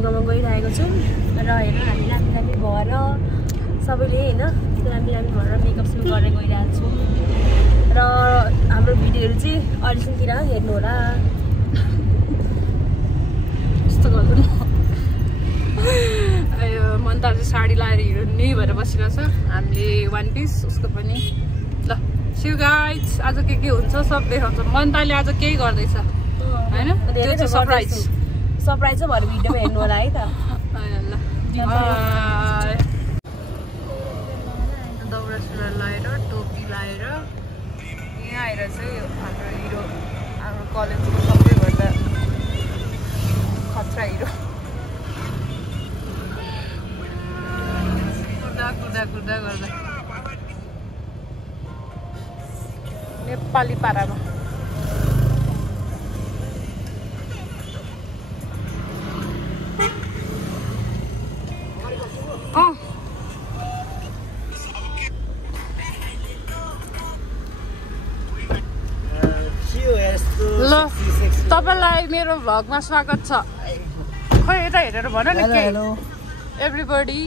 प्रोग्राममा गइरहेको छु र हेर्नु हामी लामी भएर सबैले हैन लामी भएर मेकअप सुरु गरेर गइरहेको छु र हाम्रो भिडियोहरु चाहिँ अहिलेसम्मतिर हेर्नु होला यस्तो गर्नु अयो मन्ता चाहिँ साडी लाएर हिँड्ने भएर बसिरहेछ हामीले वान पिस उसको पनि ल सी यू गाइज आज के हुन्छ सब देखाउँछ मन्ताले आज केही गर्दैछ हैन त्यो चाहिँ सरप्राइज सरप्राइज भएर भिडियोमा हेर्नु होला है त ल दौरा सुरुवाल लाएर टोपी लाएर यहाँ आएर चाहिँ हाम्रो हिरो हाम्रो कलेजको सबैभन्दा खतरा हिरो कुर्दा गर्दा नेपाली पारामा ल तपाईलाई मेरो भ्लगमा स्वागत छ खोइ यता हेरेर भन न के everybody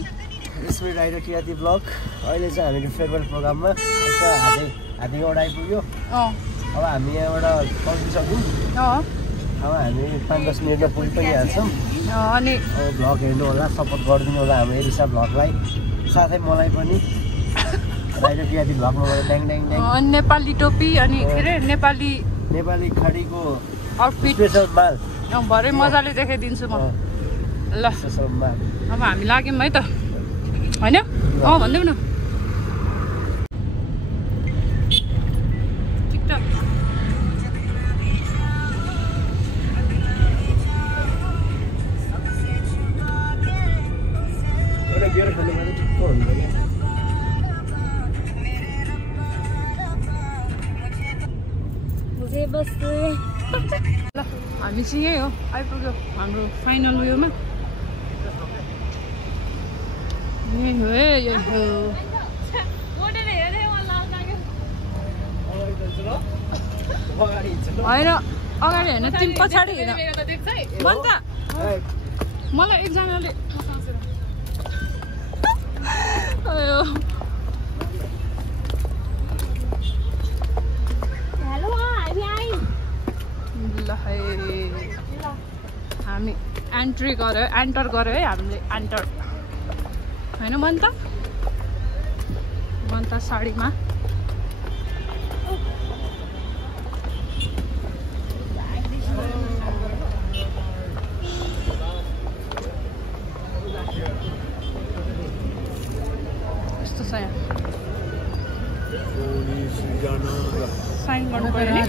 speed rider creative blog अहिले चाहिँ हामीले फेयरवेल प्रोग्राममा हाती एउटा आइपुग्यो अब हामी यहाँबाट पहुँचिसक्यौँ अब हामी 5-10 मिनटमा पुगी पनि हाल्छौँ अनि भ्लग हेर्नु होला सपोर्ट गरिदिनु होला हाम्रो एरिसा भ्लगलाई साथै मलाई पनि राइडर क्रिएटिभ भ्लगमा गएर ड्याङ नेपाली टोपी अनि के अरे नेपाली खाडीको आउटफिट स्पेसल माल भरे मजाले देखाइदिन्छु म ल स्पेसल माल अब हामी लाग्यौँ है त हैन भन्देऊ न टिकटक ल हामी चाहिँ यही हो आइपुग्यो हाम्रो फाइनल उयोमा यही हो होइन अगाडि होइन तिमी पछाडि हेर भन्छ मलाई एकजनाले हामी एन्टर गऱ्यो है हामीले एन्टर होइन मन्ता साडीमा यस्तो छ यहाँ साइन गर्नु पर्यो नि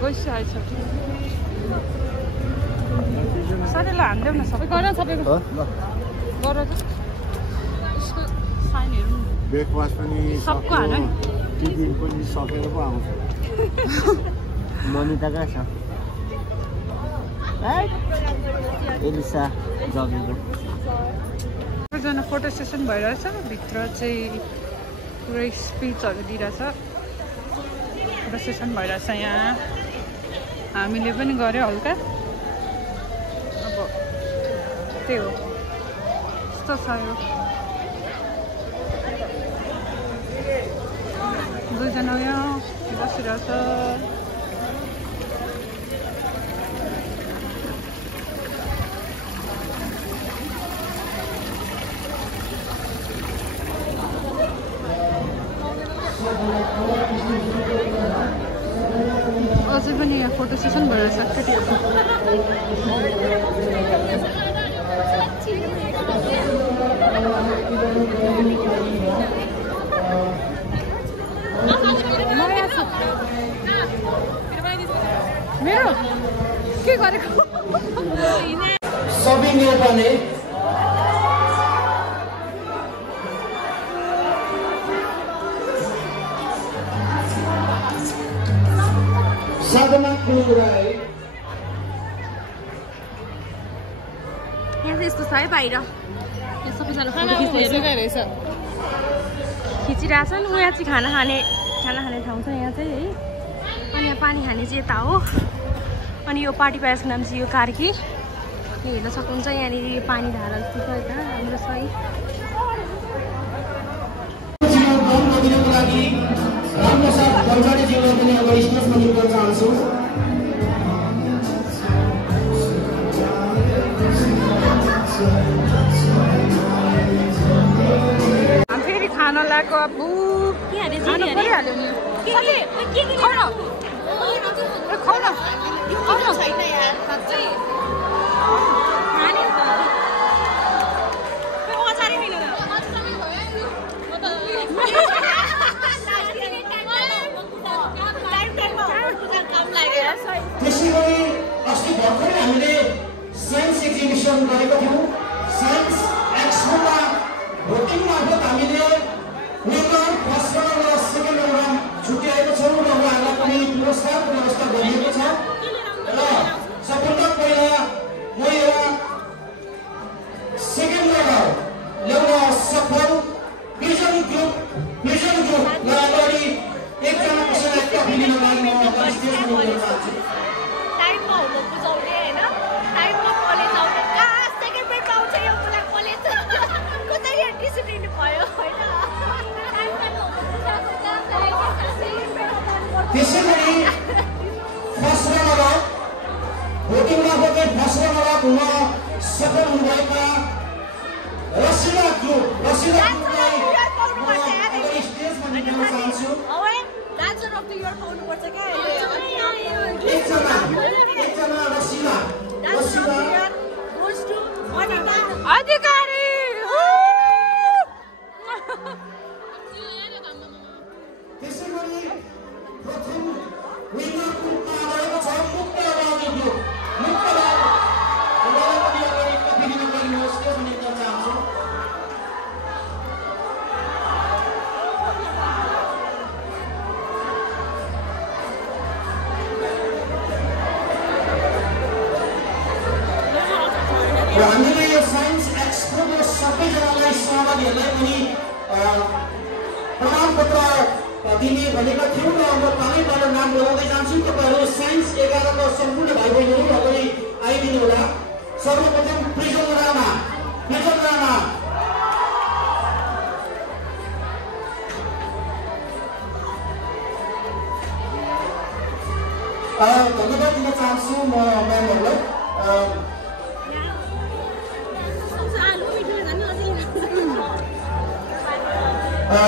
गइसकेको साथीलाई हान्देऊ न सबै गर सबैको गर यसको साइनहरू ब्रेकफास्ट पनि सबको हान नि टिफिन पनि सकेर पो आउँछ मनिता कहाँ छ एलिसा जगिङको सबैजना फोटो सेसन भइरहेछ भित्र चाहिँ पुरै स्पिचहरू दिइरहेछ फोटो सेसन भइरहेछ यहाँ हामीले पनि गऱ्यो हल्का अब त्यही हो यस्तो छ यो दुईजना यहाँ बसिरहेछ अझै पनि यहाँ फोटो सेसन भइरहेछ केटीहरूको मेरो के गरेको सबै नेपाली यहाँ चाहिँ यस्तो छ है बाहिर सबैजना फोटो खिचिरहेछन् ऊ यहाँ चाहिँ खाना खाने ठाउँ छ यहाँ चाहिँ है अनि यहाँ पानी खाने चाहिँ यता हो अनि यो पार्टी प्यालेसको नाम चाहिँ यो कार्की। हेर्न सक्नुहुन्छ यहाँनिर पानी धारा जस्तो छ यता राम्रो छ है। फेरि खाना लगाएको अब त्यसै गरी अस्ति भर्खरै हामीले साइन्स एक्जिबिसन गरेको थियौँ। साइन्स एक्सपोमा भोटिङ मार्फत हामीले नम्बर फर्स्ट राउन्ड र सेकेन्ड राउन्ड छुट्याएको छौँ र उहाँहरूलाई पनि पुरस्कारको व्यवस्था गरिएको छ। र सबभन्दा पहिला म एउटा सेकेन्ड राउन्ड ल्याउन सफल प्रिजन ग्रुपलाई अगाडि एकजना कसैलाई ट्रफी दिन लागि म स्टेजमा ल्याउन चाहन्छु। टाइममा हुनु बुझाउने होइन, टाइममा कलेज आउने कहाँ सेकेन्ड ब्रेक आउँछ यो कुरा कलेज कतै डिसिप्लिन भयो होइन। त्यसै गरी फर्स्ट रनर भोटिङ मार्फतै फर्स्ट रनर हुन सफल हुनुभएका रसिला ग्रुपलाई अगाडि स्टेजमा ल्याउन चाहन्छु। एकजना रसिला अधिकारी त्यसै गरी प्रथम विनरको पाएको छ मुक्त अगाडि ग्रुप। मुक्तलाई पनि अगाडि ट्रफी दिन लागि म स्टेजमा ल्याउन चाहन्छु। र हामीले यो साइन्स एक्सपोको सबैजनालाई सहभागीहरूलाई पनि प्रमाणपत्र दिने भनेका थियौँ र म पालैबाट नाम बोलाउँदै जान्छु। तपाईँहरू साइन्स 11 को सम्पूर्ण भाइ बहिनीहरू अगाडि आइदिनु होला। सर्वप्रथम प्रिजन राणा धन्यवाद दिन चाहन्छु म म्यामहरूलाई।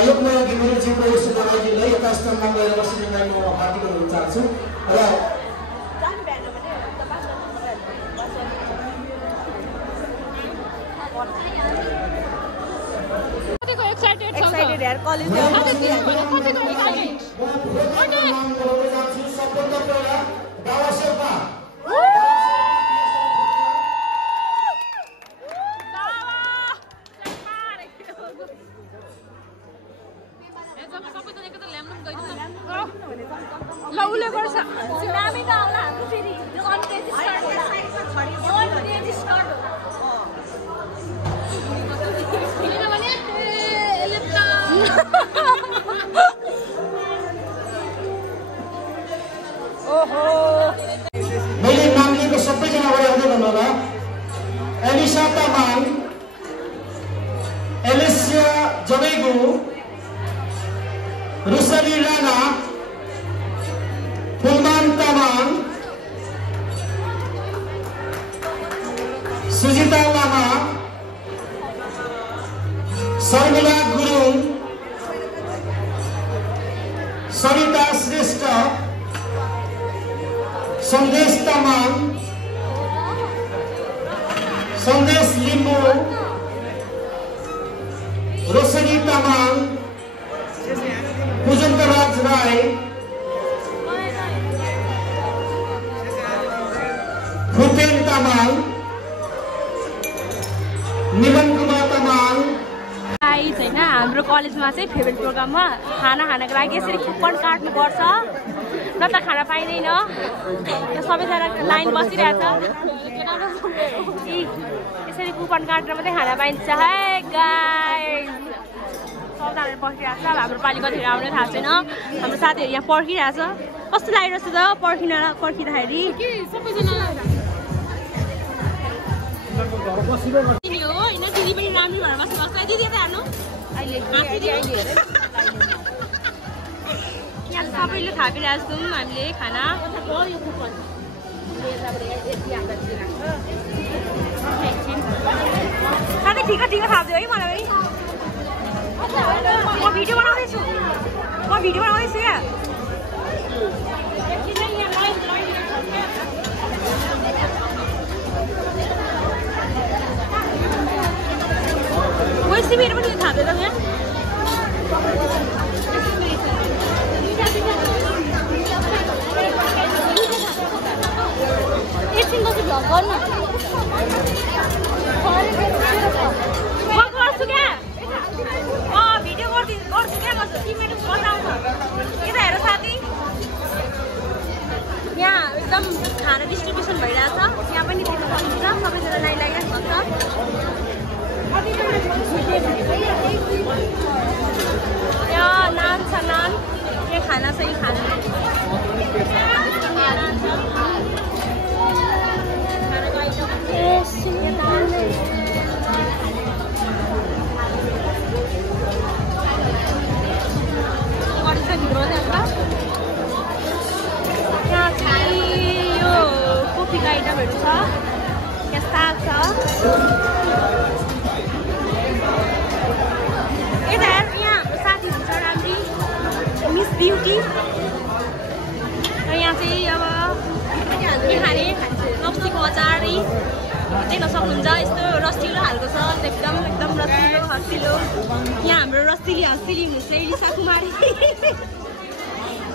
लोकमाया घिमिरेज्यूको सुपरभाइजरलाई यता स्थानमा गएर बस्नलाई म हार्दिक अनुरोध चाहन्छु। र एक्साइटेड यार कलेज ल उसले गर्छ नामै त आउला हाम्रो फेरि यो अनरेजिस्टर्ड होला अनरेजिस्टर्ड किनभने ओहो मैले नाम लिएको सबैजनाबाट आउँदै भन्नुहोला। एलिसा तामाङ, एलिसिया जबेगु, रुसली राणा, फुलमान तामाङ, सुजिता लामा, शर्मिला गुरुङ, सरिता श्रेष्ठ, सन्देश तामाङ, सन्देश लिम्बू, रोशनी तामाङ, पूजन्तराज राय, भूपेन तामाङ, निमन कुमार तामाङ। होइन हाम्रो कलेजमा चाहिँ फेभरेट प्रोग्राममा खाना खानको लागि यसरी कुपन काट्नुपर्छ, न त खाना पाइँदैन। त्यो सबैजना लाइन बसिरहेछ, यसरी कुपन काटेर मात्रै खाना पाइन्छ है गाइस। सबजनाले पर्खिरहेछ। अब हाम्रो पालि कतिखेर आउने थाहा छैन, हाम्रो साथीहरू यहाँ पर्खिरहेछ। कस्तो लागिरहेछ त पर्खिँदाखेरि दिदी हो होइन दिदी पनि राम्रो भएर बस्नुपर्छ दिदी यता हेर्नु यहाँ सबैले थापिरहेको छौँ हामीले खाना साथै ठिक थाप्दियो है मलाई पनि म भिडियो बनाउँदैछु क्या वैसे मेरो पनि थाप्दै त यहाँ एकछिन बसी भ्लग गर्नु म गर्छु क्या भिडियो गर्छु क्या म तिमीले बताउँछ यता हेर साथी यहाँ एकदम खाना डिस्ट्रिब्युसन भइरहेछ यहाँ पनि दिनु सक्नुहुन्छ सबैजना लाइन लागिरहेको छ यहाँ नान छ नान के खाना छ यो खाना यहाँ चाहिँ यो कोफीको आइटमहरू छ यहाँ साग छ यता यहाँ हाम्रो साथी हुन्छ राम्री मिस ब्युटी र यहाँ चाहिँ अब के खाने लप्सीको अचार देख्न सक्नुहुन्छ यस्तो रसिलो खालको छ एकदम रसिलो हँसिलो यहाँ हाम्रो रसिली हँसिली हुनुहुन्छ एलिसा कुमारी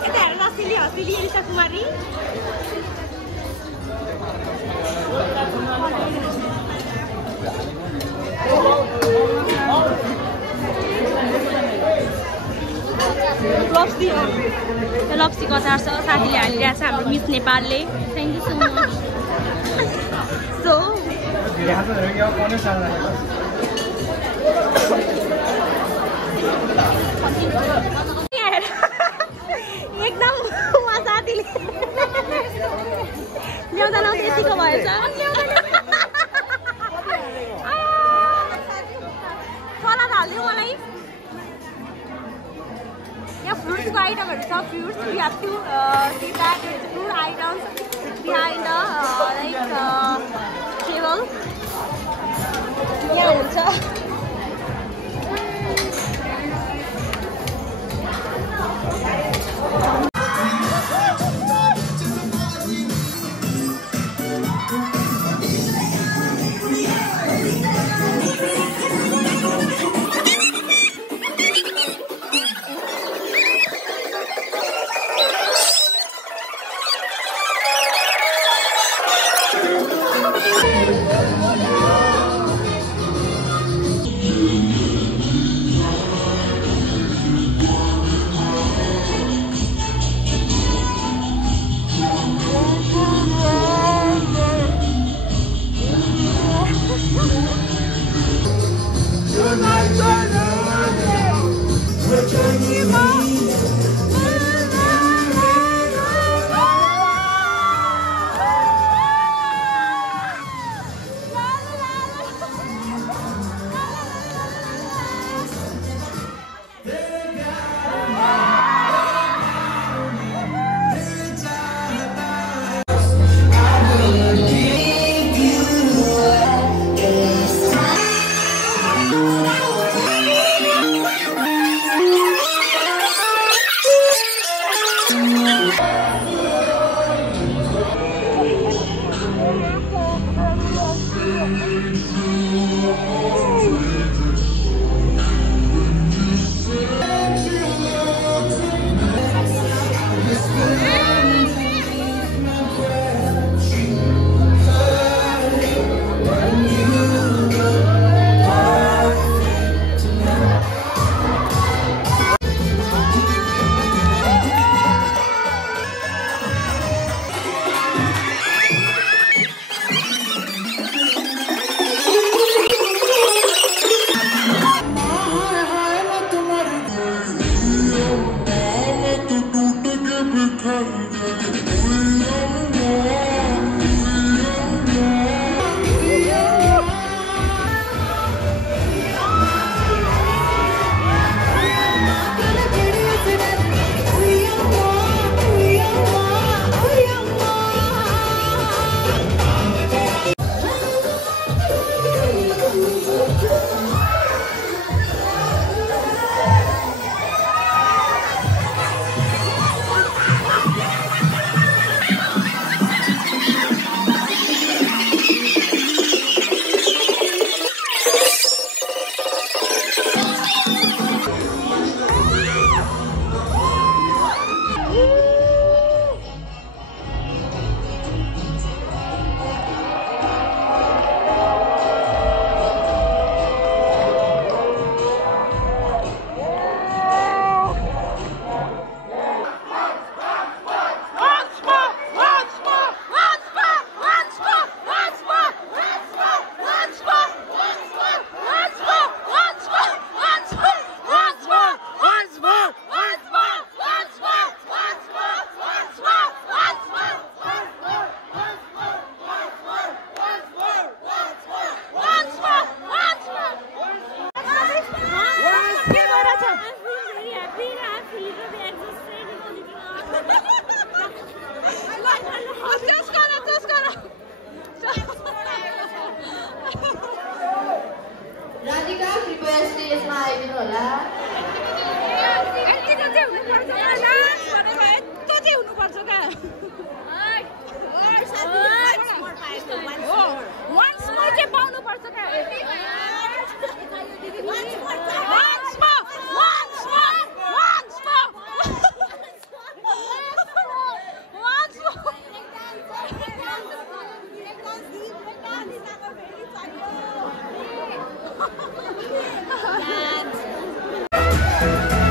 यता रसिली हँसिली एलिसा कुमारी लप्सीको अचार छ साथीले हालिरहेको छ हाम्रो मिस नेपालले thank you so much so एकदम उहाँ साथीले ल्याउँदा लाउँदा यतिको भएछ सलाद हाल्दियो मलाई यहाँ फ्रुट्सको आइटमहरू छ fruits we have to see that fruit items behind like table यहाँ हुन्छ Dance.